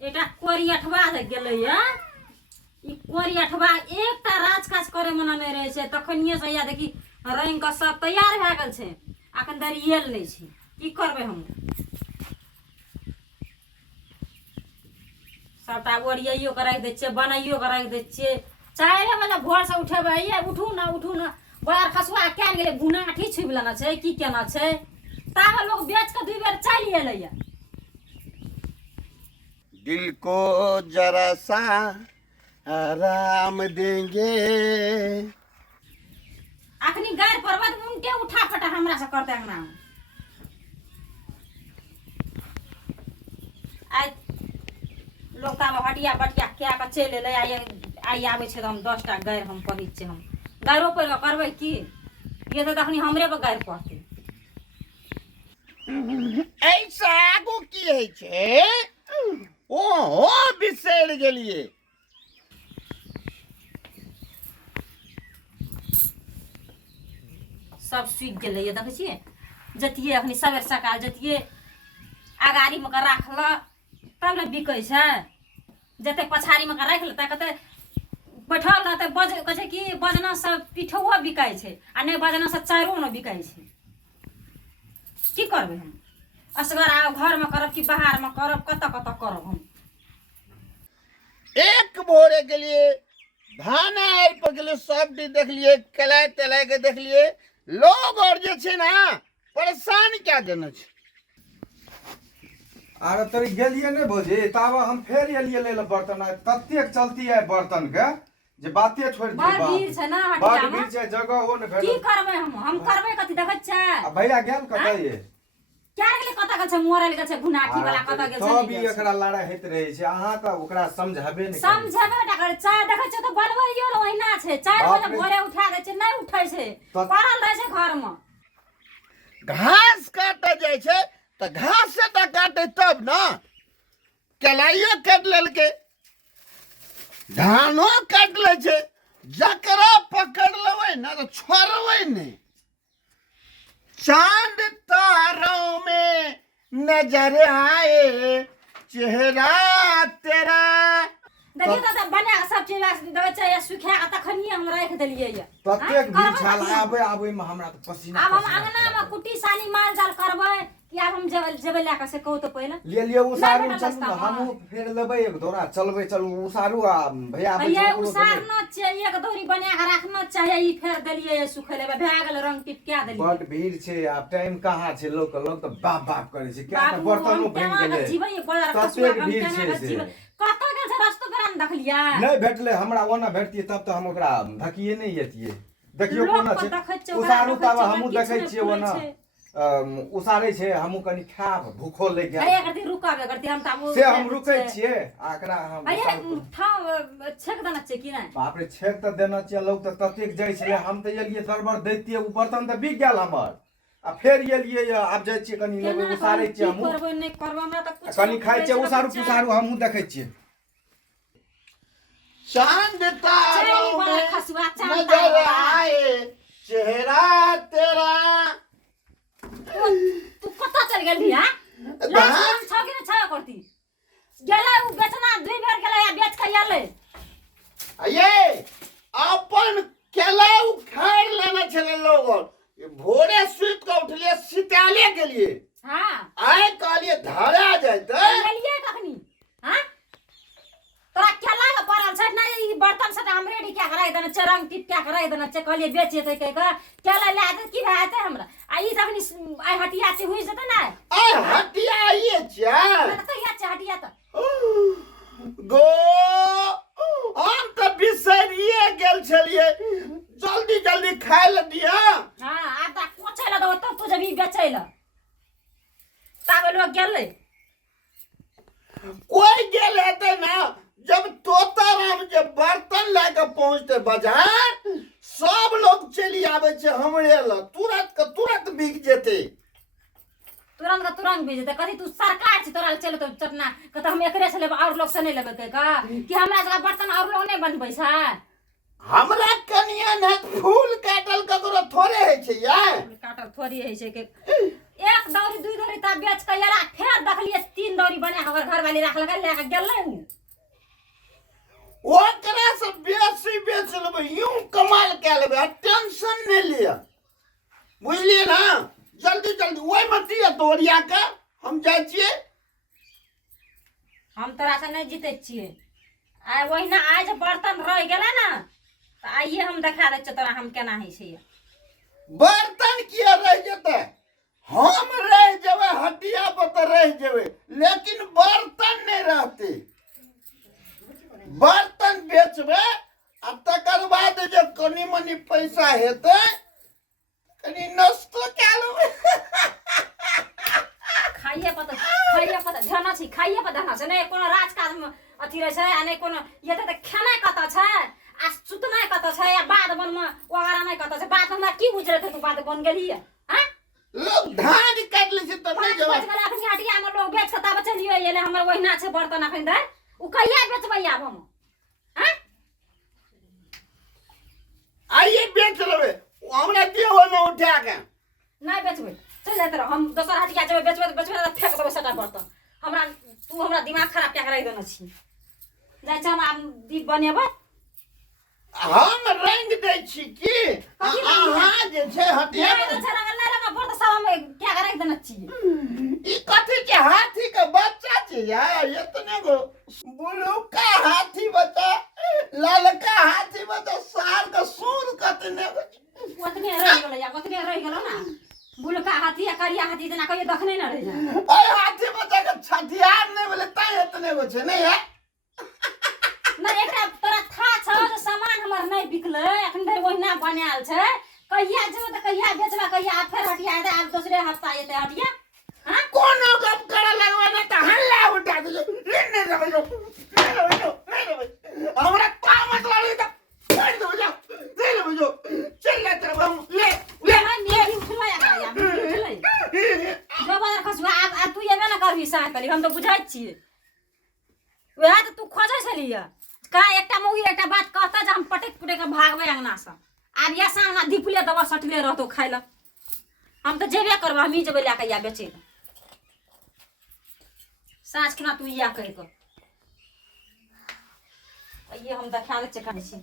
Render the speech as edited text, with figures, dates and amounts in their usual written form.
एटा कोरियठवा से गेलै या ई कोरियठवा एकटा राजकाज करे मना नहीं रहे छै तखनिए से या देखी रंग का सब तैयार भए गेल छै अखन दरियल नहीं छै की करबै हम सबटा ओरियाइयो के राखि दै छियै बनाइयो के राखि दै छियै चाहे मतलब भोर से उठेबै ये उठू ना बड़ खसुआ केन गेलै गुनाठी छुबि लेना छै की केना छै तामे लोग बेच के 2 बेर चलि एलै या दिल को जरा सा आराम देंगे अखनी गार पर्वत उनके उठा फटा हमरा से करते अंगना आई लोग ता हटिया बटिया क्या के चल एलै आई आबै छै त हम 10 टा गार हम कहै छियै हम गारो पर करबै की ये तो तखनी हमरे पर गार पड़तै ऐसा आगू की है छे ओहो बिसरि गेलिए सब सूख गेलै देखै छियै जतिये अखनी सवेर सकाल जतिये अगाड़ी में के राखल तब ने बिकै छै जते पछाड़ी में के राख लेता कते बैठल रहते बज कहै छै कि बजना सब पिठौआ बिकाय छै आ नहीं बजना सब चारो न बिकाय छै की करबै हम असगर घर में करब कि बाहर में करब कत करब हम एक भोरे के लिए धान आयल पर गेलिए सब दिन देख लिए कलाई तलाई के देख लिए लोग और जे छे ना परेशान क्या देने छे आरे तोरी गेलिए ने भोजी तावा हम फेर एलिए ले बर्तन ततेक चलती है बर्तन के जे बाते छोड़ दी बड़ भीड़ छै ना बड़ हटिया भीड़ में छै जगह हो ने भेल की करबै हम करबै कथि देखै छै आ भैया गेल कतै ये क्या गेलै कत गेल छै मोरल गेल छै गुनाठी वाला कत गेल छै सब भी एकरा लड़ाई होइत रहे छै अहाँ त ओकरा समझाबे ने समझबे टा कर चाय देखै छै त बनबैयो न ओहिना छै 4 बजे भोरे उठा दै छै नहीं उठै छै पड़ल रहै छै घर में घास काटे जाय छे त घास से त काटे तब ना कलाइयो काट लेलके धानो काट ले छे जकरा पकड़ लेबै ना तो छोड़बै नहीं चांद तारों में नजर आए चेहरा तेरा देखियो त बना के सब चीज देबै छै या सुखा के तखनिए हम राख देलियै या ततेक भीड़ छाल आबै में हमरा त पसीना अब हम अंगना में कुट्टी सानी माल जाल करबै कि अब हम जेबै ला के से कहू त पहिले ले लियो उसारू चल हमहु फेर लेबै एक दौरा चलबै चलू उसारू आ भैया भैया उसारना चाहिए एक दौरी बना के रखना चाहिए ई फेर देलियै सुखे लेबै भए गेल रंग टिपका देलियै बड भीड़ छै आब टाइम कहाँ छै लोग त बाप बाप करे छै क्या त बर्तनो बन गेलै जीवै बड़ा खसुआ ततेक हम भीड़ केना छै के से जीवै कत गेल छै रस्तो पेरा में देखलियै नहीं भेटले हमरा ओना भेटतिए तब त हम ओकरा धकिए नहीं एतिए देखियो लोक कोना पर देखै छै छै, उसारू देखै तावा छै, हमहु किछु देखै नहि छियै फुलै ओना छै। उसारै छै हमहु कनी खाब भूखो लागि गेल अरे करती रुकाबे करती हम त से हम रुकै छियै आकरा हम अरे था छेक देना छै कि नहीं बाप रे छेक त देना चाहिए लोग त ततेक जाय छले हम त एलिए दरबर दैतिए उ बर्तन त बिक गेल हमर आ फेर एलिए आब जाय छियै कनी लेबै उसारै छियै हमहु करबै नहीं करबै हमरा त कुछ कनी खाइ छियै उसारू पुसारू हमहु देखै छियै चांद तारों में खसुआ नजर आए चेहरा तेरा तू कत चल गेली हां लास्ट छ कि न छ करती गेलै उ बेचना 2 बेर गेलै या बेच के आले ये अपन केला उखाड़ लेना छले लोग भोरे सुत के उठलिए सिताले गेलिए हां आए कहलिए धरा जाय त गेलिए कखनी हां तोरा केला के पड़ल छै नहीं ई बर्तन से हम रेडी क्या कराय देना छै रंग टिप क्या कराय देना छै कहलिए बेचे त कह के केला ले आते की भाय आते हमरा आ ई तखनी आई हटिया से हुई जते ना आए हटिया आइए चार मैं तो या हटिया त गो हम तो बिसरिए गेल छलिए जल्दी जल्दी खाए ल दिया हां आटा कोछे ल दो तब तू जब ई बेचै ल ताबे लोग गेलै कोई गेल हेते ना जब तोताराम के बर्तन लेके पहुंचते बाजार सब लोग चली आवे छे हमरे ल तुरंत के तुरंत बिक जेते तुरंत का तुरंत भेज दे कथी तू सरकार छी तोरा चले तो चटना कहता हम एकरे से लेब और लोग से नहीं लेबे का कि हमरा जगह बर्तन और लोग नहीं बनबै छै हमरा कनिया न फूल काटल ककरो थोड़े है छे यार काटल थोड़ी है छै के एक दौरी दुई दौरी तब बेच के एला फेर देखलिए 3 दौरी बना के घर वाली राख लगा ले के गेलै उ ओकरा से बेसी बेच लेबै यूं कमाल कए लेबै टेंशन नहीं लिया बुझलिए ना जल्दी जल्दी ओइ में दिया तोरिया के हम जाय छियै हम तोरा से नहीं जीते छियै आ ओहिना आज बर्तन रह गेलै ना तो आइए हम देखा दै छियै तोरा हम केना है छै बर्तन किया रह जेतै हम रह जेबै हटिया पर तो रह जेबै लेकिन बर्तन नहीं रहते बर्तन बेचबै आ तकर बाद जे कनी मनी पैसा हेतै कनी नस्तो कए लेबै खाइए पता ध्यान छी खाइए पता ना छै नहीं कोनो राजकाज में अथी रहे छै आ नहीं कोनो ये तो खेनाइ कत छै आ सुतनाइ कत छै आ बाद बन में ओगारा नहीं कत छै बाद हमरा की बुझरे तू बाद बन गेली हां लोग धान काट ले छै तब नहीं जवाब बच गेलै अखनी हटिया में लोग बेच के तब चलियो एले हमर ओहिना छै बर्तन अखन दे उ कहिया बेचबै आब हम हां आइए बेच लेबै हमरा दियो न उठा के नहीं बेचबै चल जाते रह हम दोसर हटिया जेबै बेचबै तो फेंक देबै सटा बर्तन हमरा तू हमरा दिमाग खराब कए के रख देने छी जाय छै हम आब दीप बनेबै हम रंग दै छी की अहाँ जे छै हटिया नहीं अच्छा रंग नहीं रंग बर्तन सब हम क्या के रख देने छी ई कथी के हाथी के बच्चा छै यार इतने गो बुलुका हाथी बच्चा ललका हाथी बच्चा साल का सूर कतने ओतने रह गेलै या ओतने रह गेलो ना बुलका हाथी आ करिया हाथी जना कहियो देखने न रह जा ओए हाथी बच्चा के छठियार नहीं बोले तै इतने गो छै नहीं है नहीं एकरा तोरा था छ जे सामान हमर नहीं बिकलै एखन धरि ओहिना बनायल छै कहिया जेबै त कहिया बेचबा कहिया फेर हटिया एतै आब दोसरे हफ्ता एतै हटिया हां कोनो गप करे लगबे ना त हल्ला उठा दे नहीं रबै नहीं रबै हमरा का मतलब है त छोड़ दो जा ले ले जो चल ले तेरे हम ले मेरी उठला या उठलै जो बाजार खसुआ आ तू एबे ना करबी साह कली हम तो बुझाइ छियै वएह त तू खोजै छलिया का एकटा मौगी एकटा बात कहता जे हम पटक पुटे के भागबै अंगना से आब या सामना दीपले दवा सटले रहतो खाइ ल हम तो जेबे करब हम ही जेबै ला के या बेचे साँझ खना तू या कहि को ये हम देखा ले चेका छी